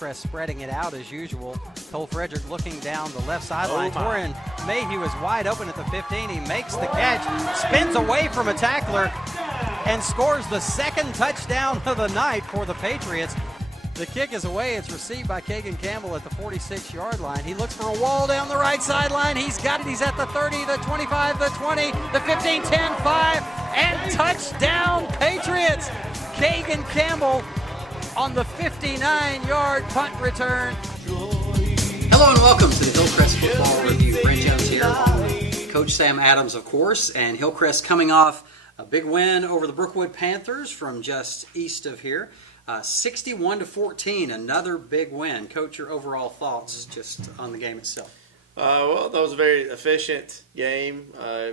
Hillcrest spreading it out as usual. Cole Frederick looking down the left sideline. Torrin Mayhew is wide open at the 15. He makes the catch, spins away from a tackler, and scores the second touchdown of the night for the Patriots. The kick is away. It's received by Kagan Campbell at the 46-yard line. He looks for a wall down the right sideline. He's got it. He's at the 30, the 25, the 20, the 15, 10, 5, and touchdown Patriots. Kagan Campbell on the 59-yard punt return. Hello and welcome to the Hillcrest Football Review. Brent Jones here. Coach Sam Adams, of course, and Hillcrest coming off a big win over the Brookwood Panthers from just east of here. 61-14, another big win. Coach, your overall thoughts just on the game itself? Well, that was a very efficient game.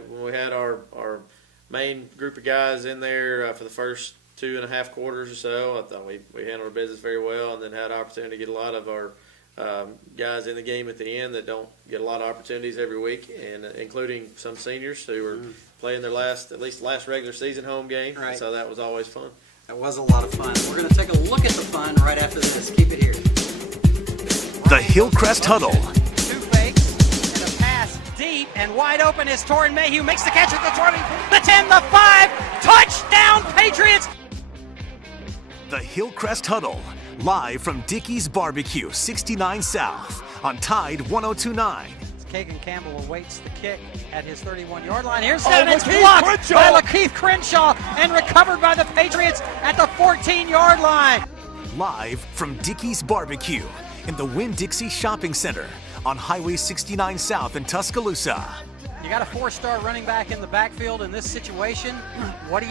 When we had our main group of guys in there for the first 2.5 quarters or so, I thought we handled our business very well, and then had an opportunity to get a lot of our guys in the game at the end that don't get a lot of opportunities every week, and including some seniors who were playing their last regular season home game. Right. So that was always fun. That was a lot of fun. We're going to take a look at the fun right after this. Keep it here. The Hillcrest Huddle. Two fakes and a pass deep and wide open is Torrin Mayhew. Makes the catch at the 20, the 10, the 5. Touchdown Patriots! The Hillcrest Huddle. Live from Dickey's Barbecue, 69 South on Tide 102.9. Kagan Campbell awaits the kick at his 31-yard line. Here's that, it's blocked by Lakeith Crenshaw and recovered by the Patriots at the 14-yard line. Live from Dickey's Barbecue in the Winn-Dixie Shopping Center on Highway 69 South in Tuscaloosa. You got a 4-star running back in the backfield in this situation. What do?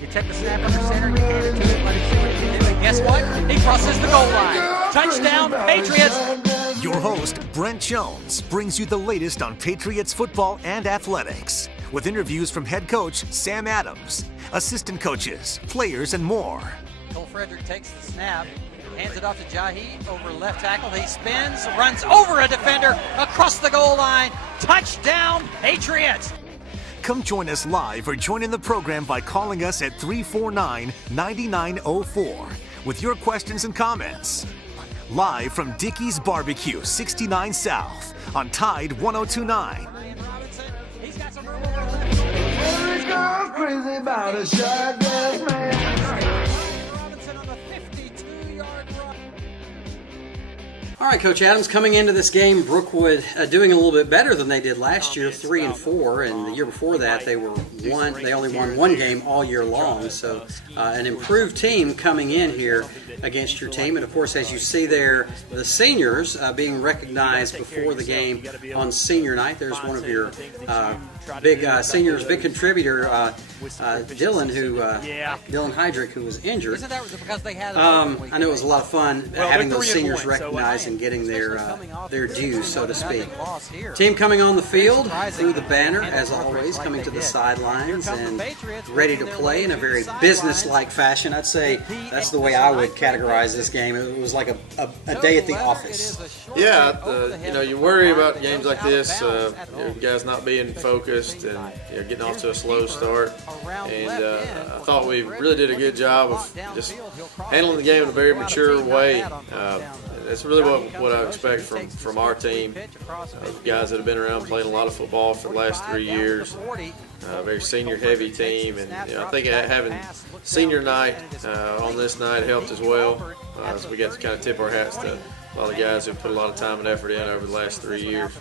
You take the snap under center, you hand it to him, let him see what he can do, and guess what? He crosses the goal line. Touchdown, Patriots! Your host, Brent Jones, brings you the latest on Patriots football and athletics, with interviews from head coach Sam Adams, assistant coaches, players, and more. Cole Frederick takes the snap, hands it off to Jahi over left tackle. He spins, runs over a defender, across the goal line. Touchdown, Patriots! Come join us live or join in the program by calling us at 349-9904 with your questions and comments. Live from Dickey's Barbecue, 69 South on Tide 102.9. He's got some Crazy about a shotgun man. Robinson on the 52-yard run. All right, Coach Adams, coming into this game, Brookwood doing a little bit better than they did last year, 3-4, and the year before that they only won one game all year long. So an improved team coming in here against your team, and of course, as you see there, the seniors being recognized before the game on senior night. There's one of your big seniors, big contributor, Dylan Heydrich, who was injured. Isn't that because they had I know it was a lot of fun having those seniors recognized and getting their due, so to speak. Team coming on the field through the banner, as always, coming to the sidelines and ready to play in a very business-like fashion. I'd say that's the way I would categorize this game. It was like a day at the office. Yeah, you worry about games like this, guys not being focused and getting off to a slow start. And I thought we really did a good job of just handling the game in a very mature way. That's really what I expect from our team. Guys that have been around playing a lot of football for the last 3 years. A very senior-heavy team, and I think having senior night on this night helped as well. So we got to kind of tip our hats to a lot of guys who put a lot of time and effort in over the last 3 years.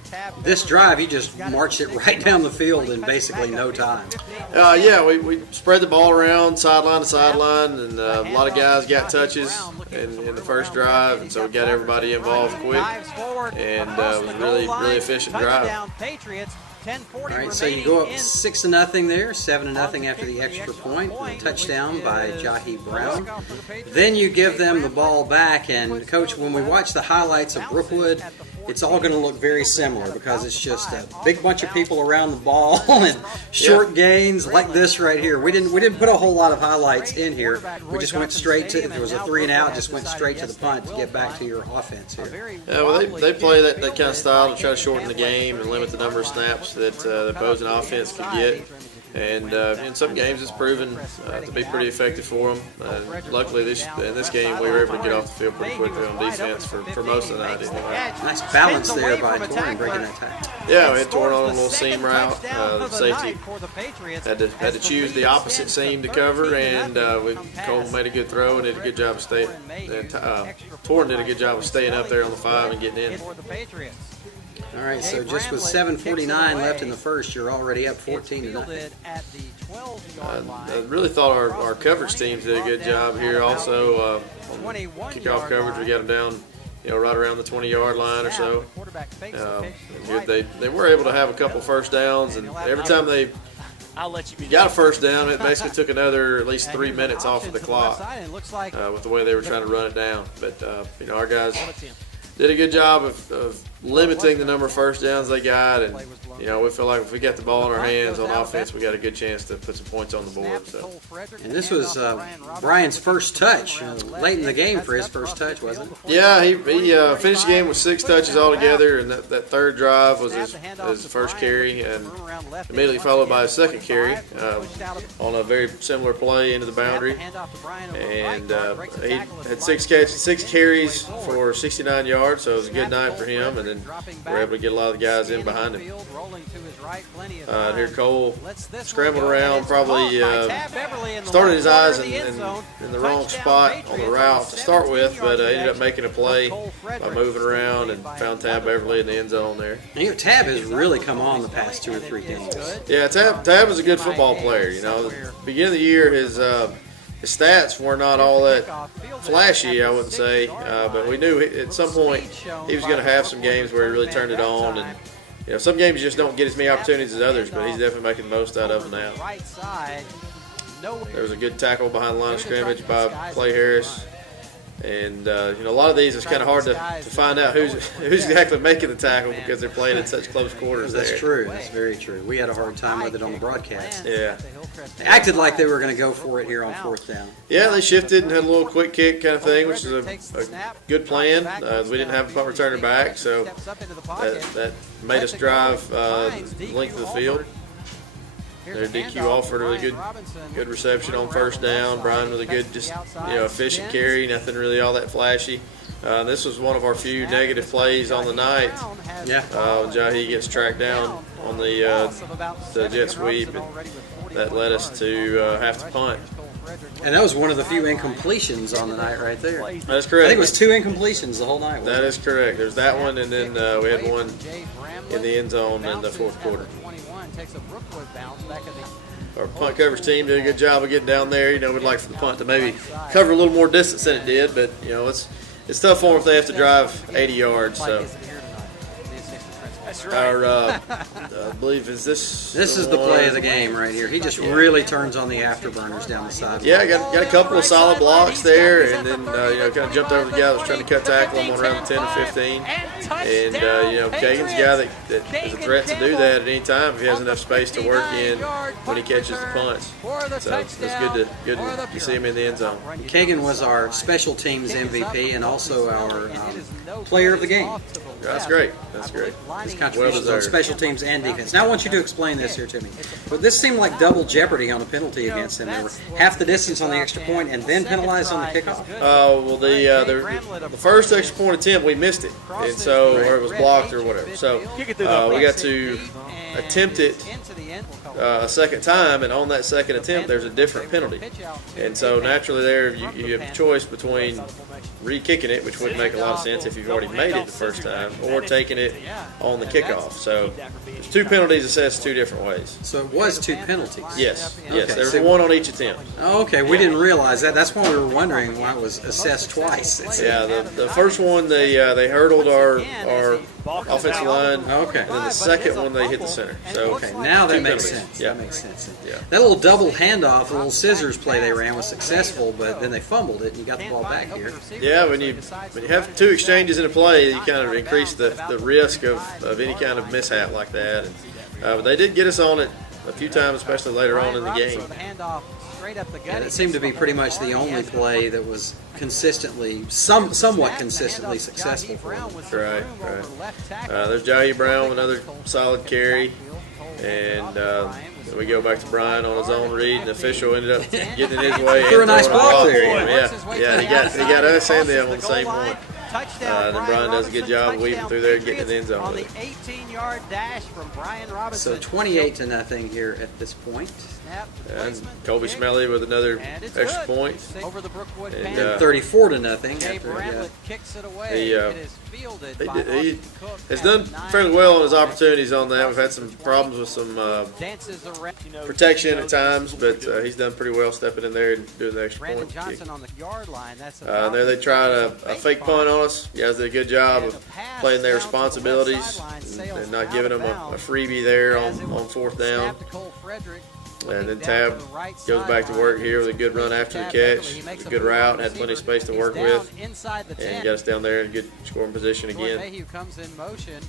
This drive, you just marched it right down the field in basically no time. We spread the ball around sideline to sideline, and a lot of guys got touches in the first drive, and so we got everybody involved quick, and it was a really efficient drive. All right, so you go up 6-0 there, 7-0 after the extra point, and a touchdown by Jahi Brown. Then you give them the ball back, and Coach, when we watch the highlights of Brookwood, it's all going to look very similar because it's just a big bunch of people around the ball and short gains like this right here. We didn't put a whole lot of highlights in here. We just went straight to, if there was a 3-and-out, just went straight to the punt to get back to your offense here. Yeah, well, they play that kind of style to try to shorten the game and limit the number of snaps that the opposing offense could get. And in some games, it's proven to be pretty effective for them. Luckily, in this game, we were able to get off the field pretty quickly on defense for most of the night. Anyway. Nice balance there by Torrin breaking that tackle. Yeah, we had Torrin on a little seam route. The safety had to choose the opposite seam to cover, and Cole made a good throw and did a good job of staying. Torrin did a good job of staying up there on the 5 and getting in. All right, so just with 7:49 left in the first, you're already up 14-0. I really thought our coverage teams did a good job here. Also, on kickoff coverage, we got them down, right around the 20-yard line or so. They were able to have a couple first downs, and every time they got a first down, it basically took another at least 3 minutes off of the clock with the way they were trying to run it down. But our guys did a good job of limiting the number of first downs they got, and we feel like if we got the ball in our hands on offense, we got a good chance to put some points on the board. So. And this was Brian's first touch, late in the game for his first touch, wasn't it? Yeah, he finished the game with 6 touches altogether, and that third drive was his first carry, and immediately followed by his second carry on a very similar play into the boundary. And he had 6 carries for 69 yards, so it was a good night for him, and then we were able to get a lot of the guys in behind him. Here Cole scrambled around, probably started his eyes in the wrong spot on the route to start with, but ended up making a play by moving around and found Tab Beverly in the end zone there. Tab has really come on the past 2 or 3 games. Yeah, Tab is a good football player. At the beginning of the year, his stats were not all that flashy, I wouldn't say, but we knew at some point he was going to have some games where he really turned it on, and some games you just don't get as many opportunities as others, but he's definitely making the most out of them now. There was a good tackle behind the line of scrimmage by Clay Harris. And, a lot of these, it's kind of hard to find out who's exactly making the tackle because they're playing in such close quarters. That's true. That's very true. We had a hard time with it on the broadcast. Yeah. They acted like they were going to go for it here on 4th down. Yeah, they shifted and had a little quick kick kind of thing, which is a good plan. We didn't have a punt returner back, so that made us drive the length of the field. Their DQ offered a good reception on first down. Brian with a good, efficient carry. Nothing really all that flashy. This was one of our few negative plays on the night. Yeah. Jahi gets tracked down on the jet sweep, and that led us to have to punt. And that was one of the few incompletions on the night right there. That's correct. I think it was 2 incompletions the whole night. That is correct. There's that one, and then we had one in the end zone in the 4th quarter. Our punt coverage team did a good job of getting down there. We'd like for the punt to maybe cover a little more distance than it did, but it's tough for them if they have to drive 80 yards. So our I believe is this. This is the play of the game right here. He just really turns on the afterburners down the side. Yeah, got a couple of solid blocks there, and then kind of jumped over the guy that was trying to cut tackle him on around the 10 or 15. And Kagan's a guy that is a threat to do that at any time if he has enough space to work in when he catches the punts. So it's good to see him in the end zone. Kagan was our special teams MVP and also our player of the game. That's great. That's great. His contributions on special teams and defense. Now I want you to explain this here to me. But this seemed like double jeopardy on a penalty against him. They were half the distance on the extra point and then penalized on the kickoff. Well, the first extra point attempt, we missed it. And so, or it was blocked or whatever. So we got to attempt it a second time, and on that second attempt, there's a different penalty. And so naturally there, you have a choice between re-kicking it, which wouldn't make a lot of sense if you've already made it the first time, or taking it on the kickoff. So there's 2 penalties assessed 2 different ways. So it was 2 penalties? Yes. Okay, There's one on each attempt. Okay, we didn't realize that. That's why we were wondering why it was assessed twice. Yeah, the first one, they hurdled our offensive line. Okay. And then the second one, they hit the center. So okay, now that makes sense. Yeah. That makes sense. Yeah. That little double handoff, the little scissors play they ran was successful, but then they fumbled it and you got the ball back here. Yeah, when you have 2 exchanges in a play, you kind of increase the risk of any kind of mishap like that. But they did get us on it a few times, especially later on in the game. And it seemed to be pretty much the only play that was consistently, somewhat consistently successful for him. Right. There's Jahi Brown with another solid carry. And we go back to Brian on his own read, and the official ended up getting in his way. Threw a nice throwing block for there. him. Yeah, he got us and them on the same point. And then Brian does a good job weaving through there and getting in the end zone on the with it. 18-yard dash from Brian Robinson. So 28-0 here at this point. Snap, And placement, Colby Smelly with another and it's extra good. point. Over the Brookwood And, band. 34-0 Jay after Bramlett kicks it away. He, It is fielded by He Austin Cook has at done 9 fairly well on his yards. opportunities on that. We've had some problems with some Dances around. protection at times, but he's done pretty well stepping in there and doing the extra Brandon point. Johnson on the yard line. That's And there they tried a fake punt on us. You guys did a good job of playing their responsibilities and not giving them a freebie there on fourth down. And then Tab goes back to work here with a good run after the catch, a good route, had plenty of space to work with, and got us down there in good scoring position again. Mayhew comes in motion.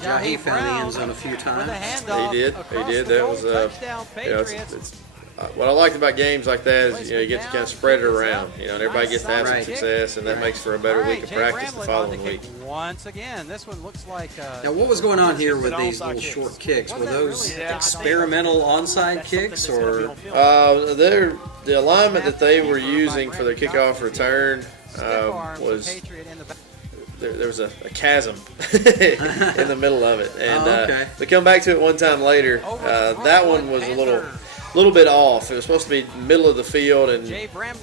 Jahi found the end zone a few times. He did. That was it's what I liked about games like that is you get to kind of spread it around, and everybody gets to have some success, and that makes for a better week of practice the following week. Once again, this one looks like. Now, what was going on here with these little short kicks? Were those experimental onside kicks, or The alignment that they were using for their kickoff return was there was a chasm in the middle of it, and to come back to it one time later, that one was a little bit off. It was supposed to be middle of the field and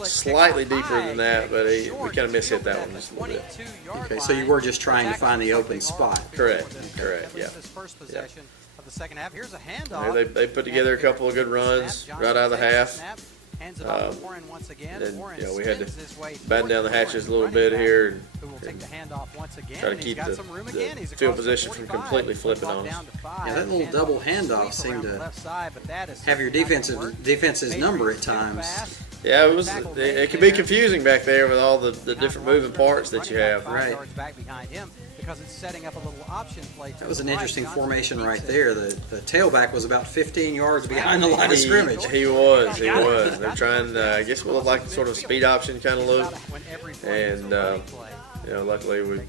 slightly deeper than that, but we kind of mishit that one just a little bit. okay? So you were just trying to find the open spot. Correct. Yeah. Of the second half. Here's a handoff. They put together a couple of good runs right out of the half. Hands it off to Warren once again. And Warren we had to spins his way batten down the hatches a little bit here who will take the handoff once again. try to He's keep got the some room again. He's field across the position from 45. completely flipping on us. Down to 5. Yeah, that little Handoff double sweep handoff around seemed the to left side, but that is have your not gonna work. defense's number at Patriots times. fast. Yeah, it could be confusing back there with all the different moving parts that you have. Right. Back behind him because it's setting up a little option play. That was an interesting formation right there. The tailback was about 15 yards behind the line of scrimmage. He was. They're trying, I guess, what looked like sort of a speed option kind of look. And, luckily we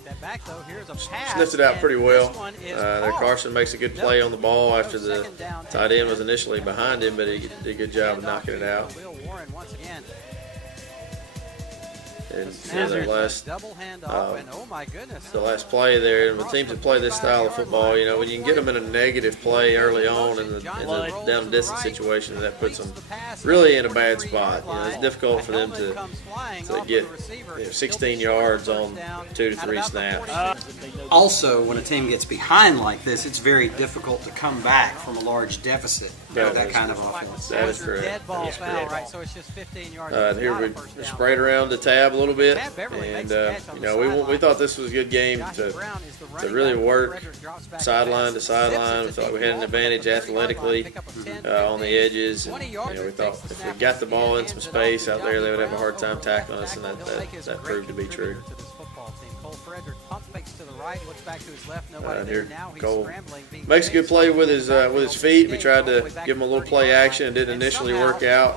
sniffed it out pretty well. There Carson makes a good play on the ball after the tight end was initially behind him, but he did a good job of knocking it out. And the last play there, and with teams that play this style of football, when you can get them in a negative play early on in the down distance situation, that puts them really in a bad spot. It's difficult for them to get 16 yards on 2 to 3 snaps. Also, when a team gets behind like this, it's very difficult to come back from a large deficit with that kind of offense. That is correct. Dead ball foul, right? So it's just 15 yards. Here we sprayed around the tab a little bit, and we thought this was a good game to really work sideline to sideline. We thought we had an advantage athletically on the edges, and we thought if we got the ball in some space out there, they would have a hard time tackling us, and that proved to be true. Here Cole makes a good play with his feet. We tried to give him a little play action. It didn't initially work out.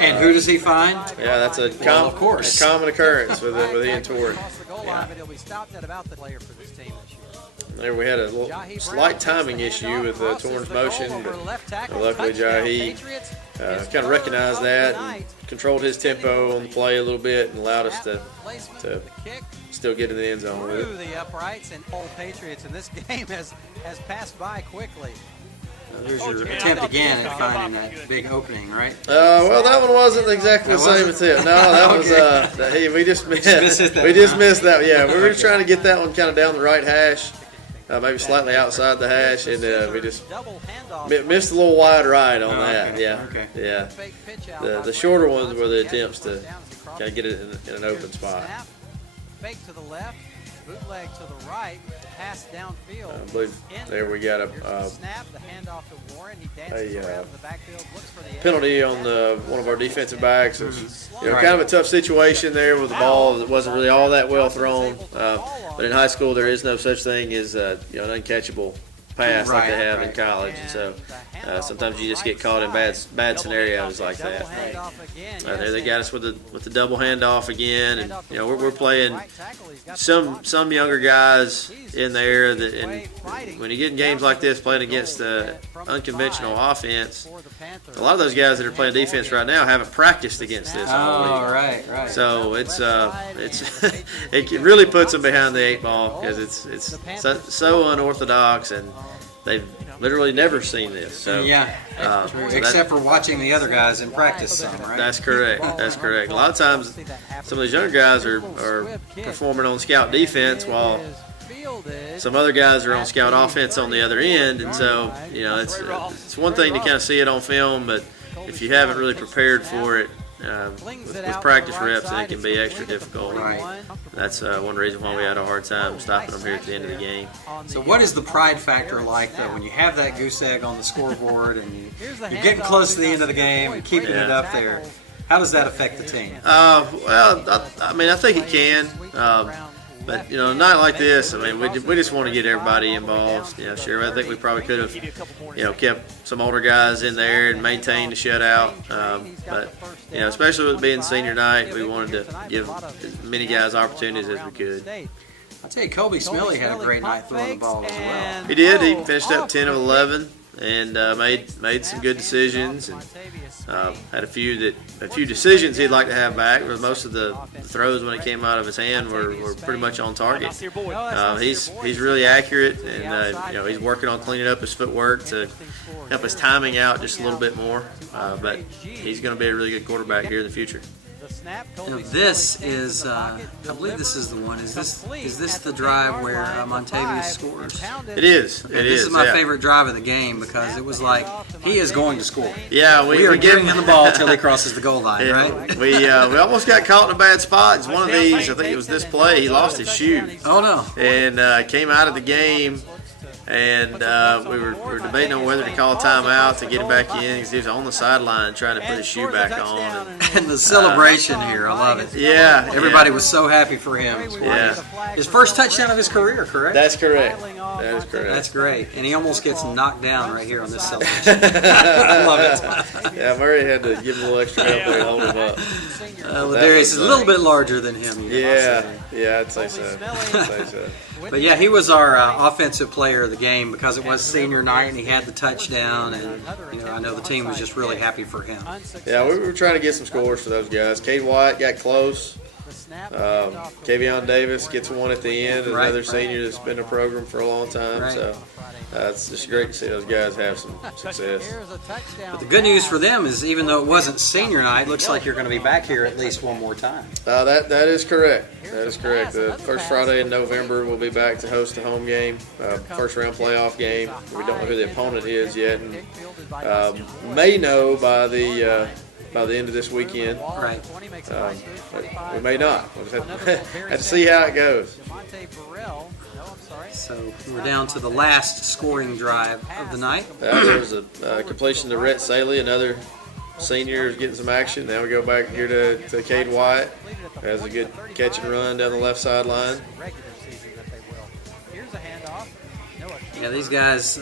And who does he find? Yeah, that's a common occurrence with Ian Torrey. There we had a little slight timing issue with Torrey's motion, but luckily Jahi kind of recognized that and controlled his tempo on the play a little bit and allowed us to still get in the end zone with it. The uprights and all Patriots in this game has passed by quickly. There's your attempt again at finding that big opening, right? Well, that one wasn't exactly the same as it. No, that was we just missed that. Yeah, we were trying to get that one kind of down the right hash, maybe slightly outside the hash, and we just missed a little wide right on that. Okay. Yeah, Okay. yeah. The shorter ones were the attempts to kind of get it in an open spot. Fake to the left, bootleg to the right, pass downfield. I believe there we got a snap, the handoff to Warren. He dances around the backfield, looks for the penalty on one of our defensive backs. It was kind of a tough situation there with the ball that wasn't really all that well thrown. But in high school, there is no such thing as an uncatchable pass like they have Right. in college. And so sometimes you just get caught in bad scenarios like that. There they got us with the double handoff again, and we're playing some younger guys in there that, and when you get in games like this playing against unconventional offense, a lot of those guys that are playing defense right now haven't practiced against this all week. Oh, right. So it's it really puts them behind the 8 ball because it's so unorthodox, and they've literally never seen this. So Except for watching the other guys in practice some, right? That's correct. That's correct. A lot of times, some of these younger guys are performing on scout defense while some other guys are on scout offense on the other end, and so it's one thing to kind of see it on film, but if you haven't really prepared for it with practice reps, then it can be extra difficult. Right. That's one reason why we had a hard time stopping them here at the end of the game. So what is the pride factor like, though, when you have that goose egg on the scoreboard and you're getting close to the end of the game and keeping it up there? How does that affect the team? Well, I think it can. But a night like this, we just want to get everybody involved. Sure, I think we probably could have, kept some older guys in there and maintained the shutout. But especially with it being senior night, we wanted to give as many guys opportunities as we could. I'll tell you, Kobe Smiley had a great night throwing the ball as well. He did. He finished up 10 of 11 and made some good decisions, and had a few decisions he'd like to have back. But most of the throws when it came out of his hand were pretty much on target. He's really accurate, and he's working on cleaning up his footwork to help his timing out just a little bit more. But he's going to be a really good quarterback here in the future. This is, I believe this is the one. Is this the drive where Montavious scores? It is. This is my favorite drive of the game because it was like he is going to score. Yeah, we are giving him the ball until he crosses the goal line, right? We almost got caught in a bad spot. It's one of these. I think it was this play. He lost his shoe. Oh no! And came out of the game. And we were debating on whether to call a timeout to get him back in because he was on the sideline trying to put his shoe back on. And the celebration here, I love it. Yeah. Everybody was so happy for him. Yeah. His first touchdown of his career, correct? That's correct. That is correct. That's great. And he almost gets knocked down right here on this celebration. I love it. Yeah, Murray had to give him a little extra help there to hold him up. Ladarius is a little bit larger than him. Yeah, I'd say so. But yeah, he was our offensive player of the game because it was senior night and he had the touchdown, and I know the team was just really happy for him. Yeah, we were trying to get some scores for those guys. Cade White got close. Kavion Davis gets one at the end, another senior that's been in the program for a long time. So it's just great to see those guys have some success. But the good news for them is even though it wasn't senior night, it looks like you're going to be back here at least one more time. That is correct. That is correct. The first Friday in November, we'll be back to host a home game, first round playoff game. We don't know who the opponent is yet, and may know by the end of this weekend. Right. We may not. We'll have to see how it goes. So we're down to the last scoring drive of the night. There was a completion to Rhett Saley, another senior getting some action. Now we go back here to Cade White. Has a good catch and run down the left sideline. Yeah, these guys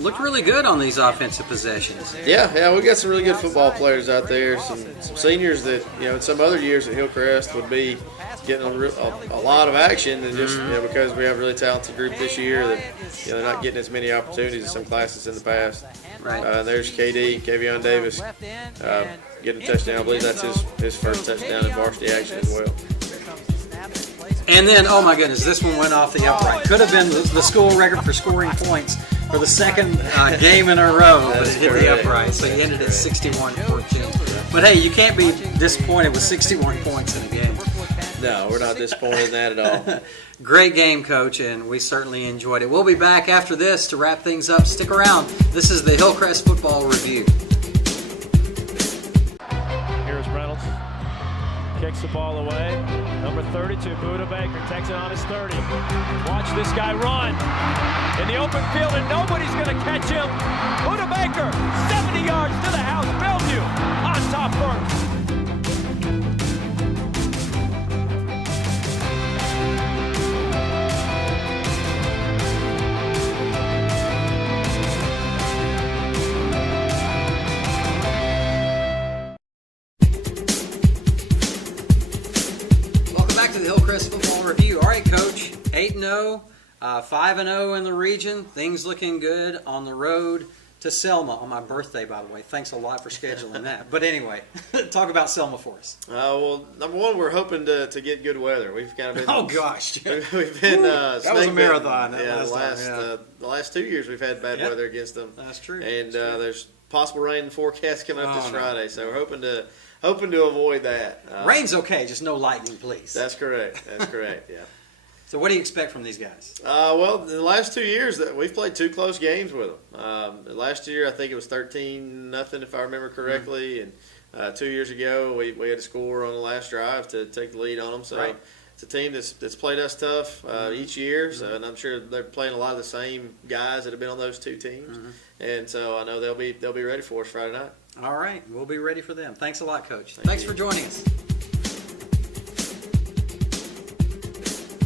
look really good on these offensive possessions. Yeah, we got some really good football players out there. Some seniors that in some other years at Hillcrest would be getting a lot of action, and just because we have a really talented group this year that they're not getting as many opportunities as some classes in the past. Right. There's Kavion Davis getting a touchdown. I believe that's his first touchdown in varsity action as well. And then, oh my goodness, this one went off the upright. Could have been the school record for scoring points for the second game in a row, but it hit the upright. So he ended at 61-14. But hey, you can't be disappointed with 61 points in a game. No, we're not disappointed in that at all. Great game, Coach, and we certainly enjoyed it. We'll be back after this to wrap things up. Stick around. This is the Hillcrest Football Review. Here's Reynolds. Kicks the ball away. Number 32, Buda Baker, takes it on his 30. Watch this guy run in the open field, and nobody's going to catch him. Buda Baker, 70 yards to the house. Bellevue on top first. to the Hillcrest Football Review. All right, Coach, 8-0, 5-0 in the region. Things looking good on the road to Selma on my birthday, by the way. Thanks a lot for scheduling that. But anyway, talk about Selma for us. Well, number one, we're hoping to get good weather. We've kind of been. Oh gosh, we've been. that was a marathon. The last 2 years we've had bad weather against them. That's true. And there's possible rain and forecast coming up this Friday, so we're hoping to avoid that. Rain's okay, just no lightning, please. That's correct. Yeah. So what do you expect from these guys? Well, the last 2 years that we've played 2 close games with them. Last year I think it was 13-0 if I remember correctly, and 2 years ago we had to score on the last drive to take the lead on them. So it's a team that's played us tough each year. So, and I'm sure they're playing a lot of the same guys that have been on those 2 teams, and so I know they'll be ready for us Friday night. All right, we'll be ready for them. Thanks a lot, Coach. Thanks for joining us.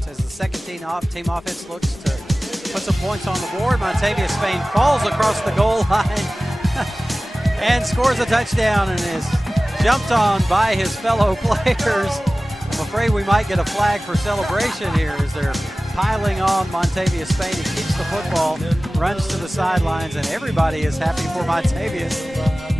As the second team offense looks to put some points on the board, Montavious Spain falls across the goal line and scores a touchdown and is jumped on by his fellow players. I'm afraid we might get a flag for celebration here as they're piling on Montavious Spain. He keeps the football, runs to the sidelines, and everybody is happy for Montavious.